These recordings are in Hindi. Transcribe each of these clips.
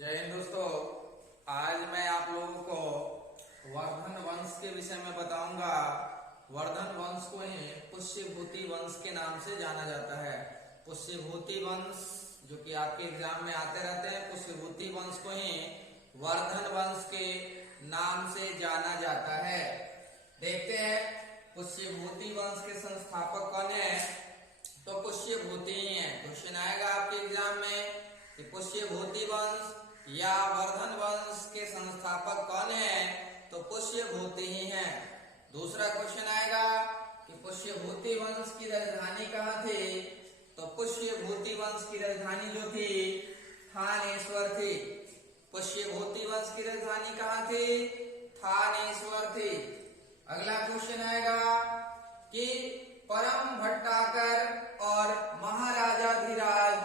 जय हिंद दोस्तों। आज मैं आप लोगों को वर्धन वंश के विषय में बताऊंगा। वर्धन वंश को ही पुष्यभूति वंश के नाम से जाना जाता है। पुष्यभूति वंश जो कि आपके एग्जाम में आते रहते हैं, पुष्यभूति वंश को ही वर्धन वंश के नाम से जाना जाता है। देखते हैं पुष्यभूति वंश के संस्थापक कौन है। तो पुष्यभूति ही है। क्वेश्चन आएगा आपके एग्जाम में कि पुष्यभूति वंश या वर्धन वंश के संस्थापक कौन है। तो पुष्यभूति ही है। दूसरा क्वेश्चन आएगा कि पुष्यभूति वंश की राजधानी कहाँ थी। तो पुष्यभूति वंश की राजधानी जो थी थानेश्वर थी। पुष्यभूति वंश की राजधानी कहाँ थी, थानेश्वर थी। अगला क्वेश्चन आएगा कि परम भट्टाकर और महाराजाधिराज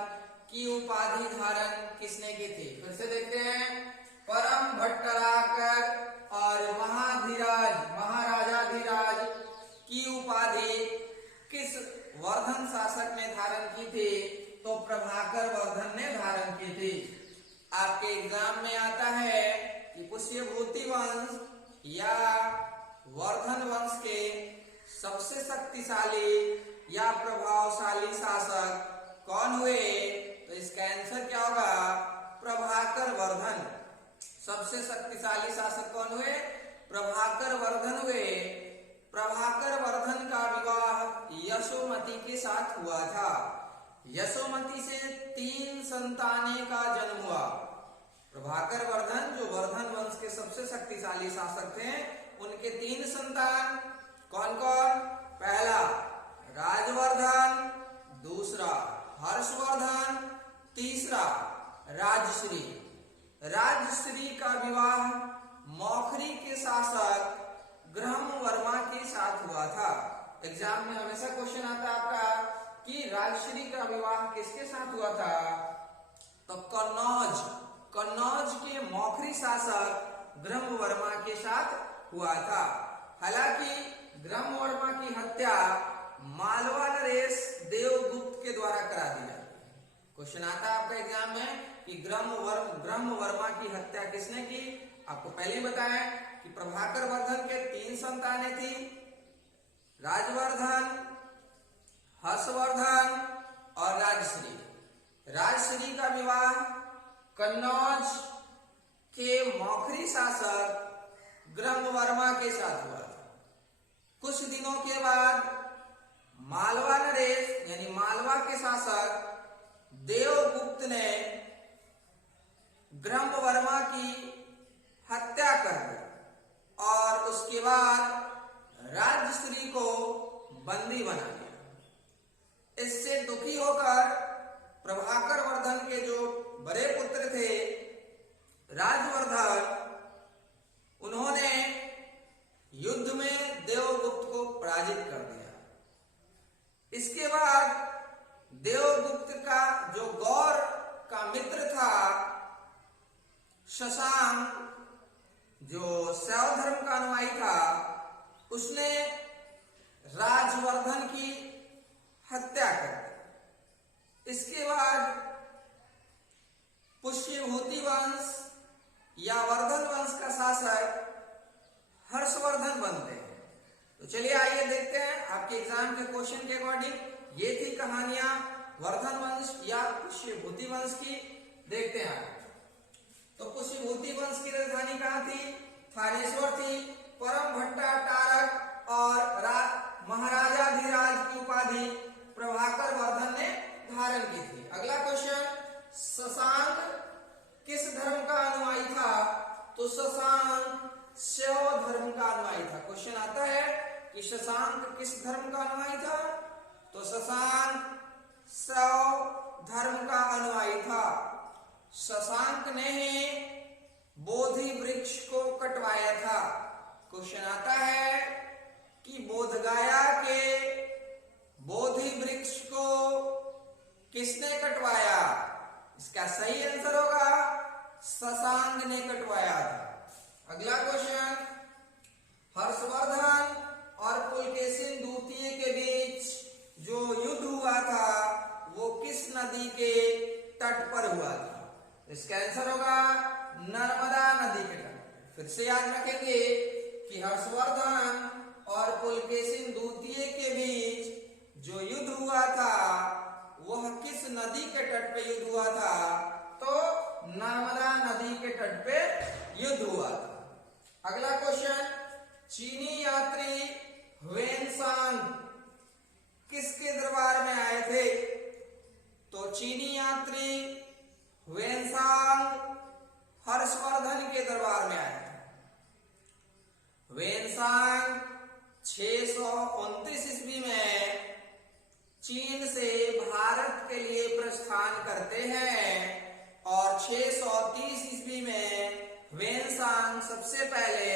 की उपाधि धारण किसने की थी। फिर से देखते हैं, परम भट्टाकर और महाराजाधिराज की उपाधि किस वर्धन शासक ने धारण की थी। तो प्रभाकर वर्धन ने धारण की थी। आपके एग्जाम में आता है कि पुष्यभूति वंश या वर्धन वंश के सबसे शक्तिशाली या प्रभावशाली शासक कौन हुए। तो इसका आंसर क्या होगा, प्रभाकर वर्धन। सबसे शक्तिशाली शासक कौन हुए, प्रभाकर वर्धन हुए। प्रभाकर वर्धन का विवाह यशोमती के साथ हुआ था। यशोमती से 3 संतानें का जन्म हुआ। प्रभाकर वर्धन जो वर्धन वंश के सबसे शक्तिशाली शासक थे, उनके 3 संतान कौन कौन। पहला राजवर्धन, दूसरा हर्षवर्धन, तीसरा राजश्री। राजश्री का विवाह मौखरी के शासक ग्रहमवर्मा के साथ हुआ था। एग्जाम में हमेशा क्वेश्चन आता है आपका कि राजश्री का विवाह किसके साथ हुआ था। तो कन्नौज के मौखरी शासक ग्रहमवर्मा के साथ हुआ था। हालांकि ग्रहमवर्मा की हत्या मालवा नरेश देवगुप्त के द्वारा करा दी जाती है। क्वेश्चन आता है आपका एग्जाम में कि ग्रहमवर्मा की हत्या किसने की। आपको पहले ही बताया कि प्रभाकर वर्धन के 3 संतानें थी, राजवर्धन, हर्षवर्धन और राजश्री। राजश्री का विवाह कन्नौज के मौखरी शासक ग्रहमवर्मा के साथ हुआ था। कुछ दिनों के बाद मालवा नरेश यानी मालवा के शासक देवगुप्त ने ग्रहमवर्मा की हत्या कर दी और उसके बाद राजश्री को बंदी बना लिया। इससे दुखी होकर प्रभाकर वर्धन के जो बड़े पुत्र थे राजवर्धन, उन्होंने युद्ध में देवगुप्त को पराजित कर दिया। इसके बाद देवगुप्त का जो गौर का मित्र था शशांक, जो शैव धर्म का अनुयायी था, उसने राजवर्धन की हत्या कर दी। इसके बाद पुष्यभूति वंश या वर्धन वंश का शासक हर्षवर्धन बनते हैं। तो चलिए आइए देखते हैं आपके एग्जाम के क्वेश्चन के अकॉर्डिंग ये थी कहानियां वर्धन वंश या पुष्यभूति वंश की। देखते हैं। तो पुष्यभूति वंश की राजधानी कहाँ थी, थानेश्वर थी। परम भट्टाकारक और महाराजाधिराज की उपाधि प्रभाकर वर्धन ने धारण की थी। अगला क्वेश्चन, शशांक किस धर्म का अनुयायी था। तो शशांक शैव धर्म का अनुयायी था। क्वेश्चन आता है कि शशांक किस धर्म का अनुयायी था। तो शशांक शैव धर्म का अनुयायी था। शशांक ने ही बोधि वृक्ष को कटवाया था। क्वेश्चन आता है कि बोधगया के बोधि वृक्ष को किसने कटवाया। इसका सही आंसर होगा शशांक ने कटवाया था। अगला क्वेश्चन, हर्षवर्धन और पुलकेशिन द्वितीय के बीच जो युद्ध हुआ था वो किस नदी के तट पर हुआ था। इसका आंसर होगा नर्मदा नदी के तट। फिर से याद रखेंगे कि हर्षवर्धन और पुलकेशिन द्वितीय के बीच जो युद्ध हुआ था वह किस नदी के तट पे युद्ध हुआ था? तो नर्मदा नदी के तट पे युद्ध हुआ था। अगला क्वेश्चन, चीनी यात्री ह्वेनसांग किसके दरबार में आए थे? तो चीनी यात्री ह्वेनसांग हर्षवर्धन के दरबार में आए थे। ह्वेनसांग 629 ईस्वी में चीन से भारत के लिए प्रस्थान करते हैं और 630 ईस्वी में ह्वेनसांग सबसे पहले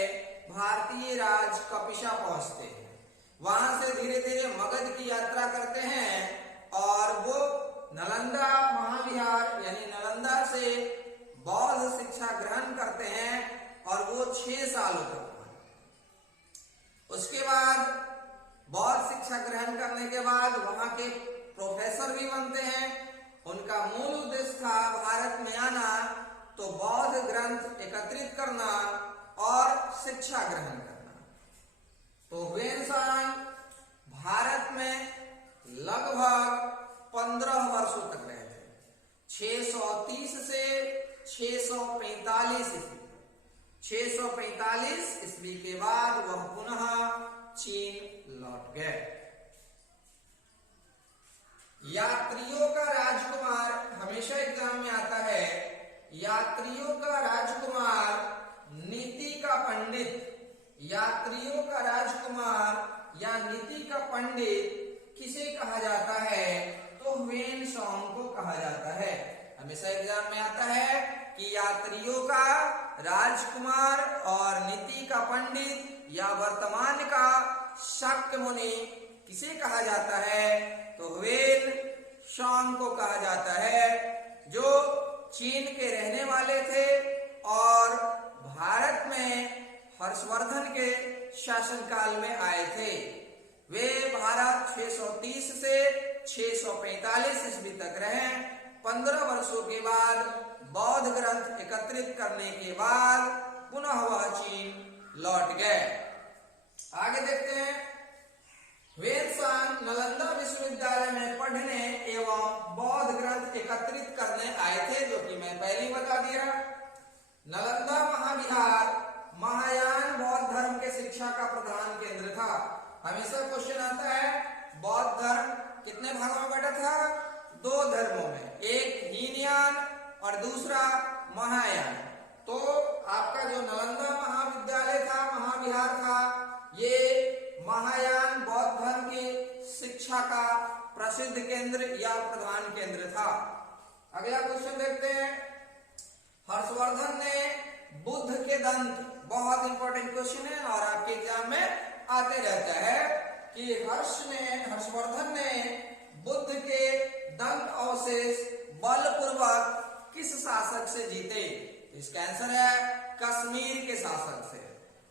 भारतीय राज कपिशा पहुंचते हैं। वहां से धीरे धीरे मगध की यात्रा करते हैं और वो नालंदा महाविहार यानी नालंदा से बौद्ध शिक्षा ग्रहण करते हैं और वो 6 सालों तक। उसके बाद बौद्ध शिक्षा ग्रहण करने के बाद वहां के प्रोफेसर भी बनते हैं। उनका मूल उद्देश्य था भारत में आना तो बौद्ध ग्रंथ एकत्रित करना और शिक्षा ग्रहण करना। तो ह्वेनसांग भारत में लगभग 15 वर्षों तक रहे थे, 630 से 645 ईस्वी। 645 ईस्वी के बाद वह पुनः चीन लौट गए। यात्रियों का राजकुमार हमेशा एग्जाम में आता है। यात्रियों का राजकुमार नीति का पंडित। यात्रियों का राजकुमार या नीति का पंडित किसे कहा जाता है? तो ह्वेनसांग को कहा जाता है। हमेशा एग्जाम में आता है कि यात्रियों का राजकुमार और नीति का पंडित या वर्तमान का शाक्य मुनि किसे कहा जाता है? तो ह्वेनसांग को कहा जाता है, जो चीन के रहने वाले थे और भारत में हर्षवर्धन के शासनकाल में आए थे। वे भारत 630 से 645 ईस्वी तक रहे। 15 वर्षों के बाद बौद्ध ग्रंथ एकत्रित करने के बाद पुनः वह चीन लौट गए। आगे देखते हैं, ह्वेनसांग नालंदा विश्वविद्यालय में पढ़ने एवं बौद्ध ग्रंथ एकत्रित करने आए थे, जो कि मैं पहले ही बता दिया। नालंदा महाविहार महायान बौद्ध धर्म के शिक्षा का प्रधान केंद्र था। हमेशा क्वेश्चन आता है बौद्ध धर्म कितने भागों में बटा था? 2 धर्मों में, एक हीनयान और दूसरा महायान। तो आपका जो नालंदा महाविद्यालय था, महाविहार था, ये महायान बौद्ध धर्म की शिक्षा का प्रसिद्ध केंद्र या प्रधान केंद्र था। अगला क्वेश्चन देखते हैं, हर्षवर्धन ने बुद्ध के दंत, बहुत इंपॉर्टेंट क्वेश्चन है और आपके एग्जाम में आते रहता है कि हर्षवर्धन ने बुद्ध के दंत अवशेष बलपूर्वक किस शासक से जीते? इसका आंसर है कश्मीर के शासक से।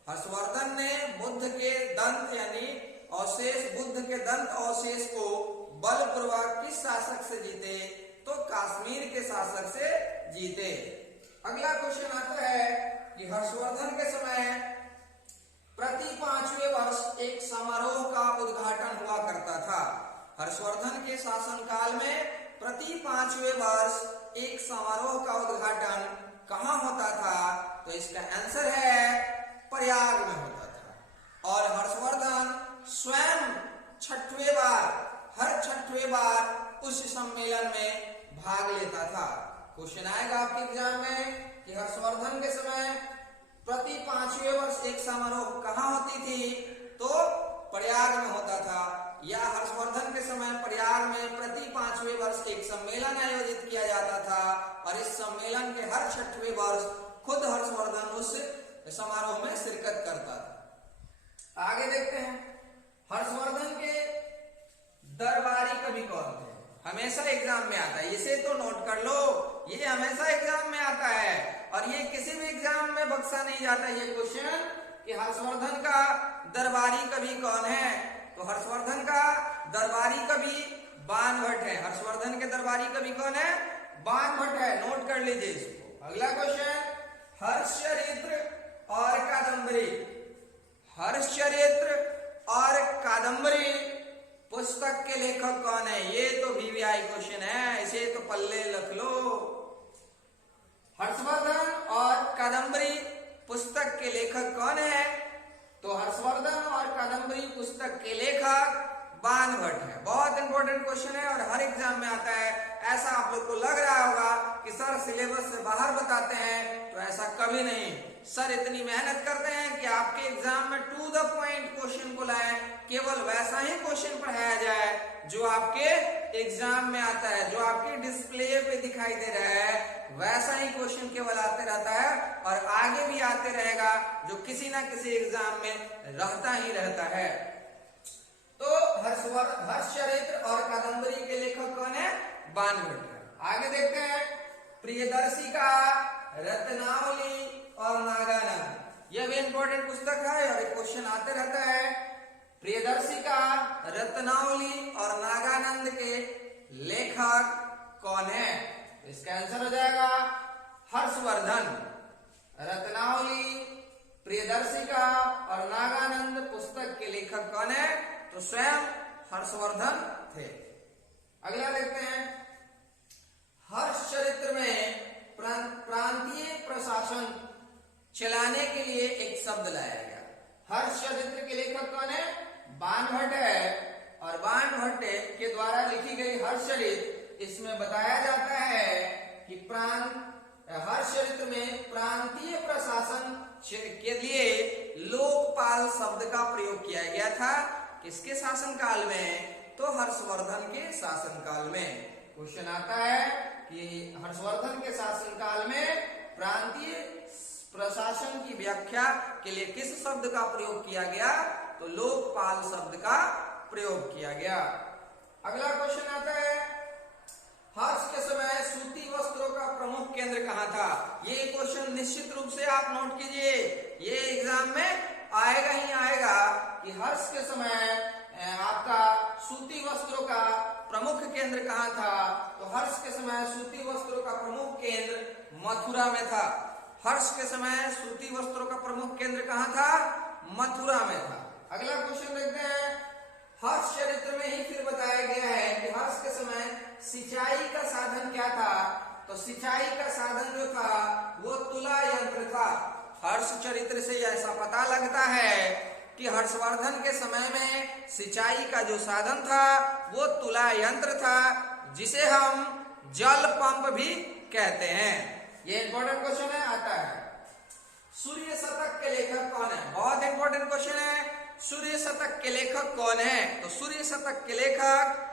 हर्षवर्धन ने बुद्ध के दंत यानी अवशेष, बुद्ध के दंत अवशेष को बलपूर्वक किस शासक से जीते? तो कश्मीर के शासक से जीते। अगला क्वेश्चन आता है कि हर्षवर्धन के समय प्रति 5वें वर्ष एक समारोह का उद्घाटन हुआ करता था। हर्षवर्धन के शासनकाल में प्रति 5वें वर्ष एक समारोह का उद्घाटन कहाँ होता था? तो इसका आंसर है प्रयाग में होता था। और हर्षवर्धन स्वयं हर छठवें बार उस सम्मेलन में भाग लेता था। क्वेश्चन आएगा आपके एग्जाम में कि हर्षवर्धन के समय प्रति 5वें वर्ष एक समारोह कहाँ होती थी? तो प्रयाग में होता था। या हर्षवर्धन के समय प्रयाग में प्रति 5वें वर्ष एक सम्मेलन आयोजित किया जाता था और इस सम्मेलन के हर 6वें वर्ष खुद हर्षवर्धन उस समारोह में शिरकत करता था। आगे देखते हैं, हर्षवर्धन के दरबारी कवि कौन थे? हमेशा एग्जाम में आता है, इसे तो नोट कर लो, ये हमेशा एग्जाम में आता है और ये किसी भी एग्जाम में बख्शा नहीं जाता ये क्वेश्चन कि हर्षवर्धन का दरबारी कवि कौन है। तो हर्षवर्धन का दरबारी कवि बाणभट्ट है। हर्षवर्धन के दरबारी कवि कौन है? बाणभट्ट है, नोट कर लीजिए इसको। अगला क्वेश्चन, हर्षचरित्र और कादंबरी। हर्षचरित्र और कादंबरी पुस्तक के लेखक कौन है? ये तो वीवीआई क्वेश्चन है, इसे तो पल्ले रख लो। हर्षवर्धन और कादंबरी पुस्तक के लेखक कौन है? तो हर्षवर्धन और कादंबरी पुस्तक के लेखक बाणभट्ट है। बहुत इंपॉर्टेंट क्वेश्चन है और हर एग्जाम में आता है। ऐसा आप लोग को लग रहा होगा कि सर सिलेबस से बाहर बताते हैं, तो ऐसा कभी नहीं। सर इतनी मेहनत करते हैं कि आपके एग्जाम में टू द पॉइंट क्वेश्चन को लाएं, केवल वैसा ही क्वेश्चन पढ़ाया जाए जो आपके एग्जाम में आता है, जो आपके डिस्प्ले पे दिखाई दे रहा है, वैसा ही क्वेश्चन केवल आते रहता है और आगे भी आते रहेगा, जो किसी ना किसी एग्जाम में रहता ही रहता है। तो हर्षचरित्र और कादंबरी के लेखक कौन है? बाणभट्ट। आगे देखते हैं, प्रियदर्शी का रत्नावली और नागानंद। यह भी इंपॉर्टेंट पुस्तक है और एक क्वेश्चन आते रहता है। प्रियदर्शी का रत्नावली और नागानंद के लेखक कौन है? इसका आंसर हो जाएगा हर्षवर्धन। रत्नावली, प्रियदर्शी का और नागानंद पुस्तक के लेखक कौन है? तो स्वयं हर्षवर्धन थे। अगला देखते हैं, हर्षचरित्र में प्रांतीय प्रशासन चलाने के लिए एक शब्द लाया गया। हर्षचरित्र के लेखक कौन है? बाणभट्ट है और बाणभट्ट के द्वारा लिखी गई हर्षचरित्र, इसमें बताया जाता है कि हर्षचरित्र में प्रांतीय प्रशासन के लिए लोकपाल शब्द का प्रयोग किया गया था। किसके शासनकाल में? तो हर्षवर्धन के शासनकाल में। क्वेश्चन आता है कि हर्षवर्धन के शासनकाल में प्रांतीय प्रशासन की व्याख्या के लिए किस शब्द का प्रयोग किया गया? तो लोकपाल शब्द का प्रयोग किया गया। अगला क्वेश्चन आता है, हर्ष के समय सूती वस्त्रों का प्रमुख केंद्र कहाँ था? ये क्वेश्चन निश्चित रूप से आप नोट कीजिए, ये एग्जाम में आएगा ही आएगा कि हर्ष के समय आपका सूती वस्त्रों का प्रमुख केंद्र कहाँ था? तो हर्ष के समय सूती वस्त्रों का प्रमुख केंद्र मथुरा में था। हर्ष के समय सूती वस्त्रों का प्रमुख केंद्र कहाँ था? मथुरा में था। अगला क्वेश्चन देखते हैं, हर्ष चरित्र में ही फिर बताया गया है कि हर्ष के समय सिंचाई का साधन क्या था? तो सिंचाई का साधन जो था वो तुला यंत्र था। हर्ष चरित्र से ऐसा पता लगता है कि हर्षवर्धन के समय में सिंचाई का जो साधन था वो तुला यंत्र था, जिसे हम जल पंप भी कहते हैं। ये इंपॉर्टेंट क्वेश्चन है, आता है। सूर्य शतक के लेखक कौन है? बहुत इंपॉर्टेंट क्वेश्चन है। सूर्य शतक के लेखक कौन है? तो सूर्य शतक के लेखक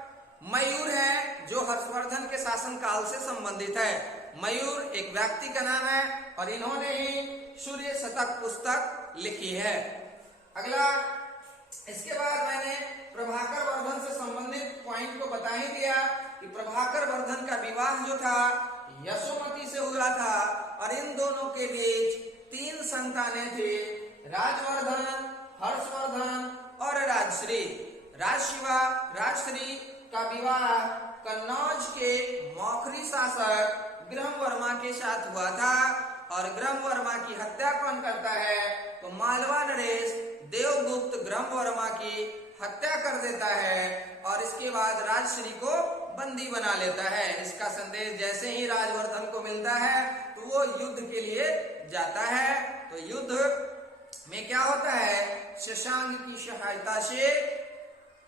मयूर है, जो हर्षवर्धन के शासन काल से संबंधित है। मयूर एक व्यक्ति का नाम है और इन्होंने ही सूर्य शतक पुस्तक लिखी है। अगला, इसके बाद मैंने प्रभाकर वर्धन से संबंधित पॉइंट को बता ही दिया कि प्रभाकर वर्धन का विवाह जो था यशोमती से हुआ था और इन दोनों के बीच 3 संतानें थी, राजवर्धन, हर्षवर्धन और राजश्री। राजशिवा, राजश्री का विवाह कन्नौज के मौखरी शासक ग्रहवर्मा के साथ हुआ था और ग्रहवर्मा की हत्या कौन करता है? तो मालवा नरेश देवगुप्त ग्रहवर्मा की हत्या कर देता है और इसके बाद राजश्री को बंदी बना लेता है। इसका संदेश जैसे ही राजवर्धन को मिलता है तो वो युद्ध के लिए जाता है। तो युद्ध में क्या होता है? शशांक की सहायता से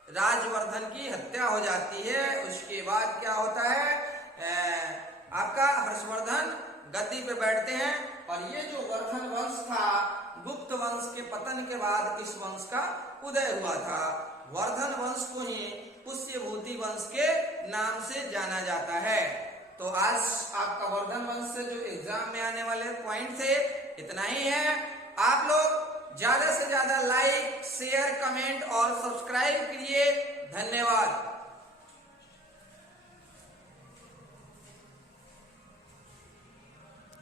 राजवर्धन की हत्या हो जाती है। उसके बाद क्या होता है? आपका हर्षवर्धन गद्दी पे बैठते हैं और ये जो वर्धन वंश था, गुप्त वंश के पतन के बाद इस वंश का उदय हुआ था। वर्धन वंश को ही पुष्यभूति वंश के नाम से जाना जाता है। तो आज आपका वर्धन वंश से जो एग्जाम में आने वाले पॉइंट थे इतना ही है। आप लोग ज्यादा से ज्यादा लाइक, शेयर, कमेंट और सब्सक्राइब कीजिए। धन्यवाद।